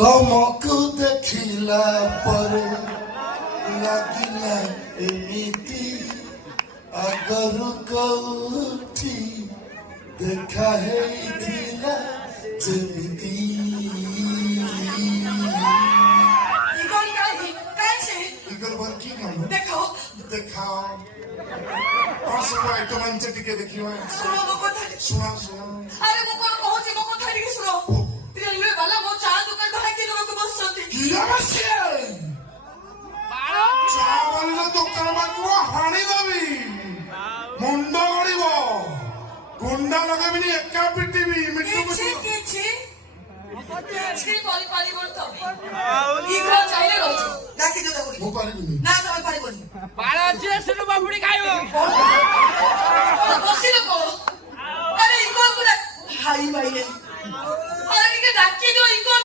ତମକୁ ଦେଖିଲା ପରେ ଲାଗିଲା ଏମିତି ଆଗରୁ କୋଉଠି ଦେଖା ହେଇଥିଲା ଯେମିତି ଇଗଲ ବାର କି କାମ ଦେଖାଅ ଦେଖାଅ କଣ ସବୁ ଆଇଟମ ଆଣିଛ ଟିକେ ଦେଖିବା ଶୁଣ ମୋ କଥା ଶୁଣ ଶୁଣ ଆରେ ମୁଁ କଣ କହୁଛି ମୋ କଥା ଟିକେ ଶୁଣ ରେଲୱେ ବାଲା ମୋ ଚା ଦୋକାନ ହାକି ଦେବାକୁ ବସିଛନ୍ତି ଚା ବାଲା ଦୋକାନ ପାଖକୁ ହାଣିଦେବି ମୁଣ୍ଡ ଗଡ଼ିବ ଗୁଣ୍ଡା ଲଗେଇବିନି ଏକା ପିଟିବି କିଛି କରିପାରିବନି ତମେ ଇଗ୍ର ଚାଇଲେ ରହୁଛ ଡାକି ଦେ ତାକୁ ମୁଁ ପାରିବିନି ନା ତମେ ପାରିବନି ବାଳ ଅଛି ସେଠୁ ବାବୁଡି ଖାଇବ ବସିଲେ କଣ ଆରେ ଇଗ୍ର ହାଇ ମାଇଲେ